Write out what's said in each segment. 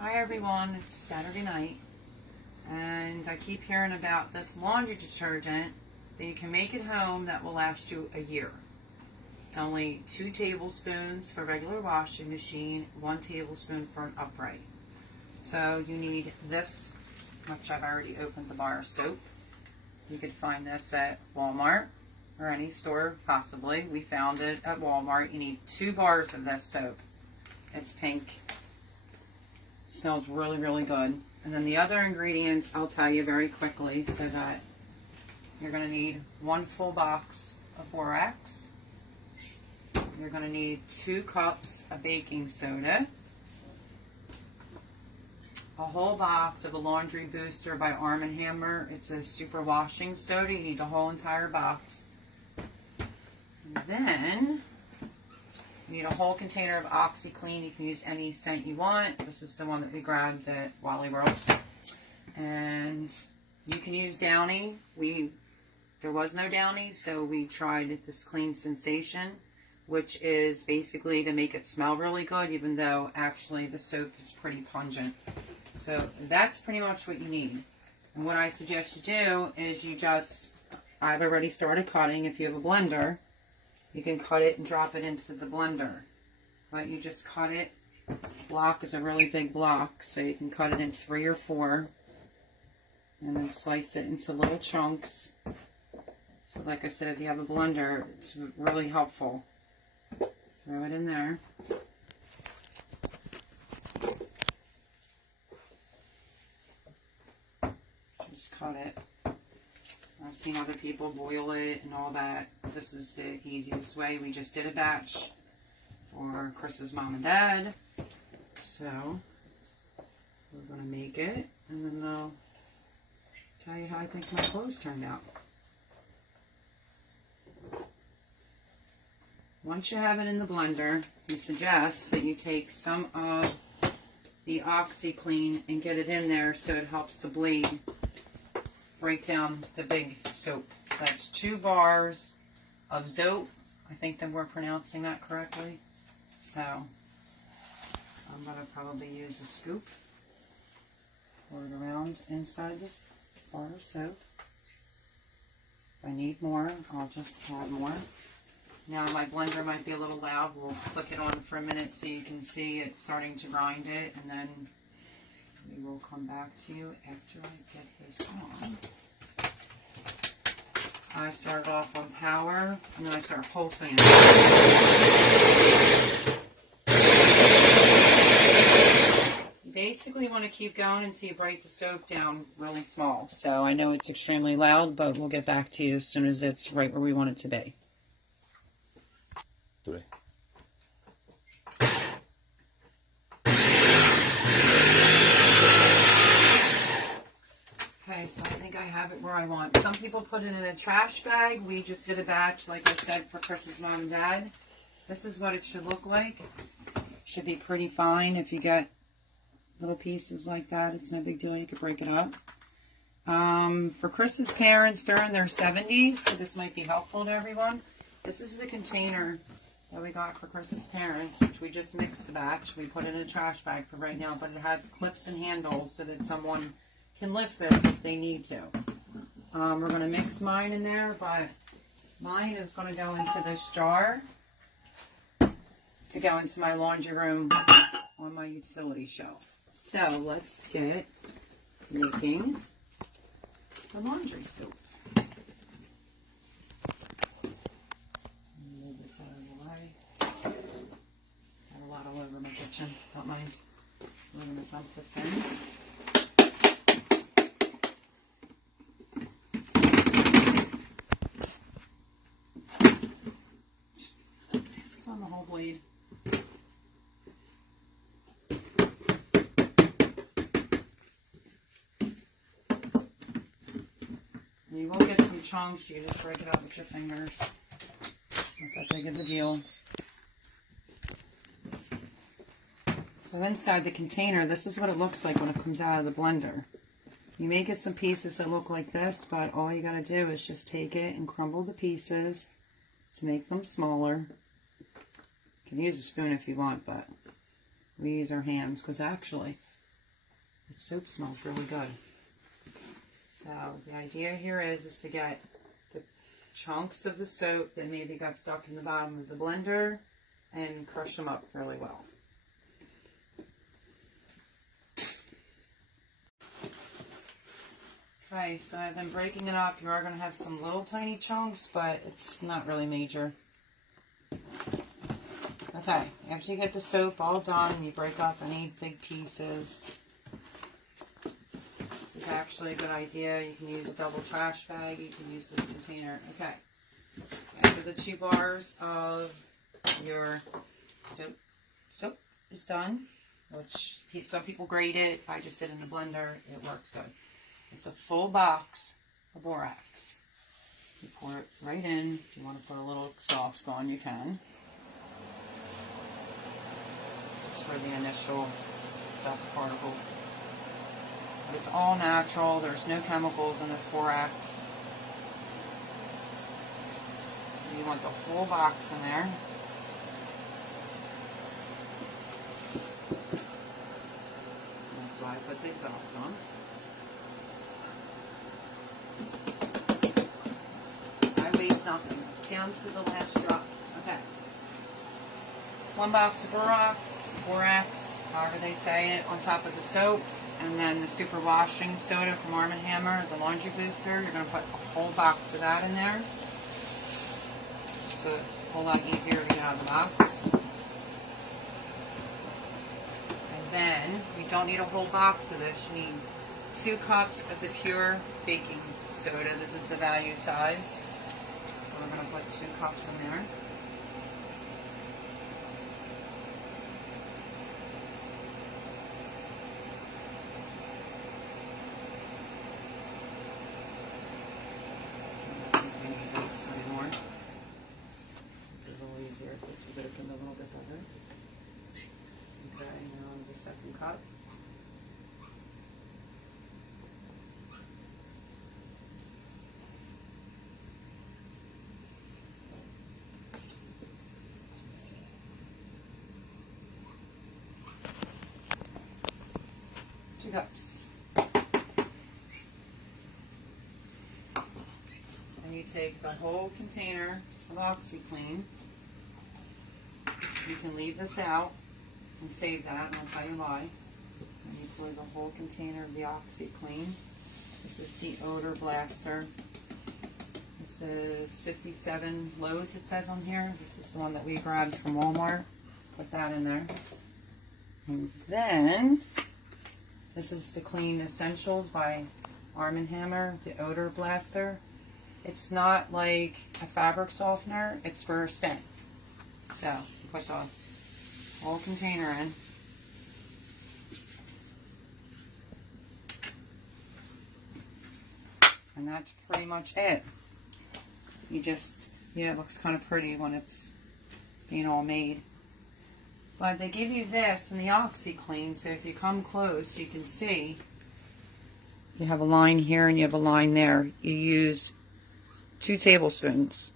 Hi everyone, it's Saturday night and I keep hearing about this laundry detergent that you can make at home that will last you a year. It's only 2 tablespoons for regular washing machine, 1 tablespoon for an upright. So you need this, which I've already opened the bar of soap. You could find this at Walmart or any store possibly. We found it at Walmart. You need 2 bars of this soap. It's pink. Smells really, really good. And then the other ingredients I'll tell you very quickly so that you're going to need 1 full box of borax. You're going to need 2 cups of baking soda. A whole box of the Laundry Booster by Arm & Hammer. It's a super washing soda. You need the whole entire box. And then you need a whole container of OxyClean. You can use any scent you want. This is the one that we grabbed at Wally World. And you can use Downy. There was no Downy, so we tried this Clean Sensation, which is basically to make it smell really good, even though actually the soap is pretty pungent. So that's pretty much what you need. And what I suggest you do is I've already started cutting. If you have a blender, you can cut it and drop it into the blender. But you just cut it. Block is a really big block, so you can cut it in 3 or 4. And then slice it into little chunks. So like I said, if you have a blender, it's really helpful. Throw it in there. Just cut it. I've seen other people boil it and all that. This is the easiest way. We just did a batch for Chris's mom and dad. So we're going to make it and then I'll tell you how I think my clothes turned out. Once you have it in the blender, we suggest that you take some of the OxyClean and get it in there so it helps to bleed. Break down the big soap. That's 2 bars of Zope. I think that we're pronouncing that correctly. So I'm going to probably use a scoop. Pour it around inside this bar of soap. If I need more, I'll just add more. Now my blender might be a little loud. We'll click it on for a minute so you can see it starting to grind it, and then we will come back to you after I get his on. I start off on power, and then I start pulsing. You basically want to keep going until you break the soap down really small. So I know it's extremely loud, but we'll get back to you as soon as it's right where we want it to be. Okay, so I think I have it where I want. Some people put it in a trash bag. We just did a batch, like I said, for Chris's mom and dad. This is what it should look like. Should be pretty fine. If you get little pieces like that, it's no big deal. You could break it up. For Chris's parents, they're in their 70s, so this might be helpful to everyone. This is the container that we got for Chris's parents, which we just mixed the batch. We put it in a trash bag for right now, but it has clips and handles so that someone can lift this if they need to. We're going to mix mine in there, but mine is going to go into this jar to go into my laundry room on my utility shelf. So let's get making the laundry soap. Move this out of the way. Got a lot all over my kitchen. Don't mind. We're going to dump this in. On the whole blade. You will get some chunks. You just break it up with your fingers. It's not that big of a deal. So inside the container, this is what it looks like when it comes out of the blender. You may get some pieces that look like this, but all you got to do is just take it and crumble the pieces to make them smaller. You can use a spoon if you want, but we use our hands because actually The soap smells really good. So the idea here is to get the chunks of the soap that maybe got stuck in the bottom of the blender and crush them up really well. Okay, so I've been breaking it up. You are going to have some little tiny chunks, but it's not really major. Okay, after you get the soap all done, you break up any big pieces. This is actually a good idea. You can use a double trash bag. You can use this container. Okay, after the 2 bars of your soap is done, which some people grate it. I just did it in the blender. It works good. It's a full box of borax. You pour it right in. If you want to put a little exhaust on, you can. Just for the initial dust particles. But it's all natural. There's no chemicals in this borax. So you want the whole box in there. That's why I put the exhaust on. Nothing. Down to the last drop. Okay. 1 box of borax, however they say it, on top of the soap, and then the super washing soda from Arm & Hammer, the laundry booster. You're going to put a whole box of that in there. Just a whole lot easier to get out of the box. And then, you don't need a whole box of this. You need 2 cups of the pure baking soda. This is the value size. We're going to put 2 cups in there. I don't think we need this anymore. It's a little easier if this was opened a little bit better. Okay, now the 2nd cup. Cups. And you take the whole container of OxiClean. You can leave this out and save that, and I'll tell you why. And you pour the whole container of the OxiClean. This is the odor blaster. This is 57 loads, it says on here. This is the one that we grabbed from Walmart. Put that in there. And then this is the Clean Essentials by Arm & Hammer, the odor blaster. It's not like a fabric softener, it's for scent. So, you put the whole container in. And that's pretty much it. You just, it looks kind of pretty when it's being all made. But they give you this in the OxiClean, so if you come close, you can see you have a line here and you have a line there. You use 2 tablespoons.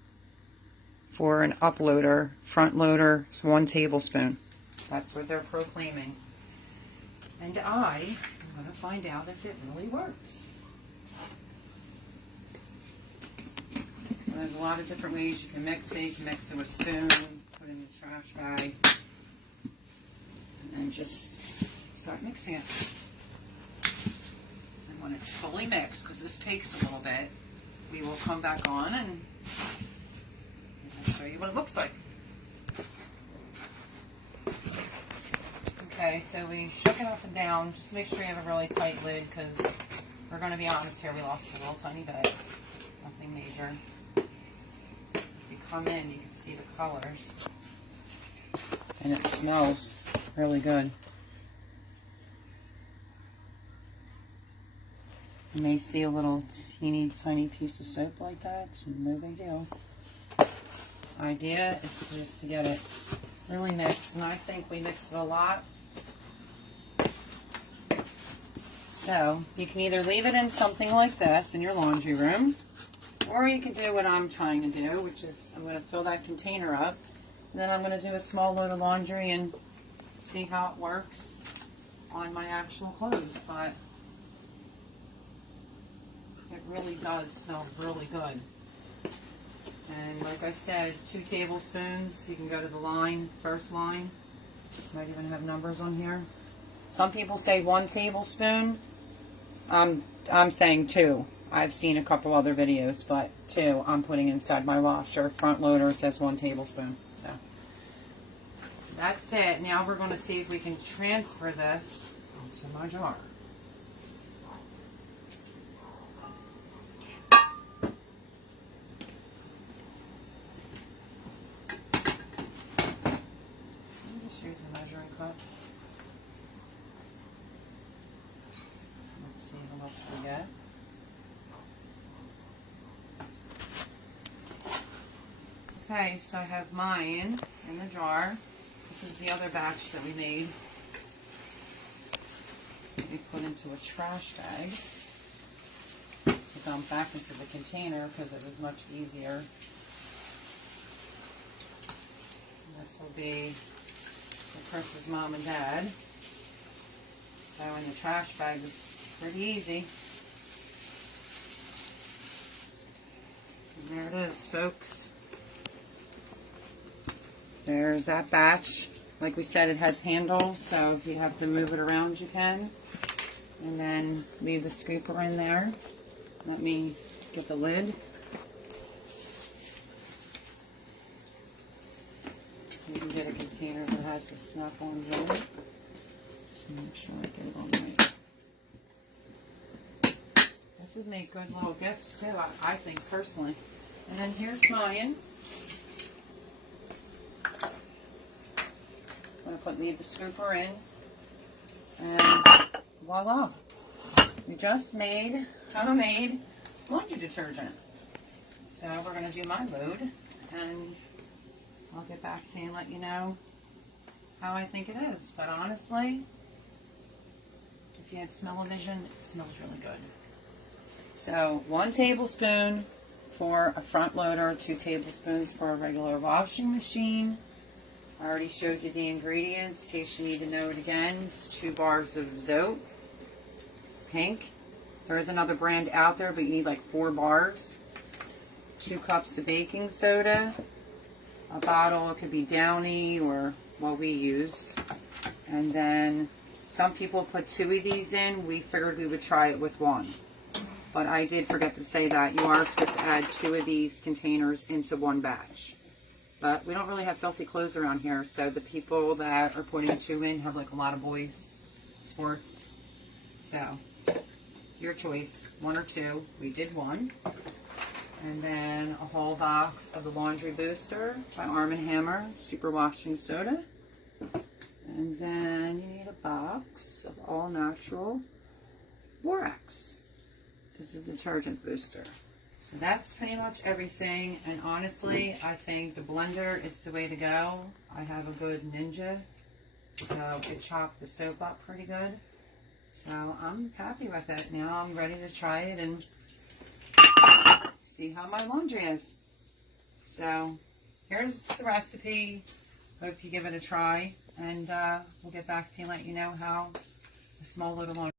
For an up loader, front loader, it's 1 tablespoon. That's what they're proclaiming. And I'm going to find out if it really works. So there's a lot of different ways you can mix it. You can mix it with a spoon, put it in a trash bag. And just start mixing it. And when it's fully mixed, because this takes a little bit, we will come back on and I'll show you what it looks like. Okay, so we shook it up and down. Just make sure you have a really tight lid, because we're going to be honest here, we lost a little tiny bit. Nothing major. If you come in, you can see the colors. And it smells really good. You may see a little teeny tiny piece of soap like that. It's no big deal. Idea is just to get it really mixed, and I think we mixed it a lot. So you can either leave it in something like this in your laundry room, or you can do what I'm trying to do, which is I'm going to fill that container up, and then I'm going to do a small load of laundry and see how it works. on my actual clothes, but it really does smell really good. And like I said, 2 tablespoons. You can go to the line, first line. Might even have numbers on here. Some people say 1 tablespoon. I'm saying 2. I've seen a couple other videos, but 2 I'm putting inside my washer. Front loader, it says 1 tablespoon. So that's it. Now we're going to see if we can transfer this onto my jar. Use a measuring cup. Let's see how much we get. Okay, so I have mine in the jar. This is the other batch that we made. We put into a trash bag. We dumped back into the container because it was much easier. This will be for Chris's mom and dad. So in the trash bag is pretty easy. And there it is, folks. There's that batch. Like we said, it has handles, so if you have to move it around, you can. And then leave the scooper in there. Let me get the lid. You can get a container that has a snap-on lid. Just make sure I get it on right. This would make good little gifts too, I think personally. And then here's mine. I'm going to leave the scooper in. And voila. We just made homemade laundry detergent. So we're going to do my load. And I'll get back to you and let you know how I think it is. But honestly, if you had smell-o-vision, it smells really good. So 1 tablespoon for a front loader, 2 tablespoons for a regular washing machine. I already showed you the ingredients in case you need to know it again. It's 2 bars of Zote, pink. There is another brand out there, but you need like 4 bars. 2 cups of baking soda. A bottle, it could be Downy or what we used. And then some people put 2 of these in. We figured we would try it with 1. But I did forget to say that you are supposed to add 2 of these containers into 1 batch. But we don't really have filthy clothes around here, so the people that are putting 2 in have like a lot of boys, sports. So, your choice, 1 or 2. We did 1. And then a whole box of the Laundry Booster by Arm & Hammer Super Washing Soda. And then you need a box of all natural borax. This is a detergent booster. So that's pretty much everything. And honestly, I think the blender is the way to go. I have a good Ninja, so it chopped the soap up pretty good. So I'm happy with it. Now I'm ready to try it and see how my laundry is. So here's the recipe. Hope you give it a try, and we'll get back to you and let you know how a small little laundry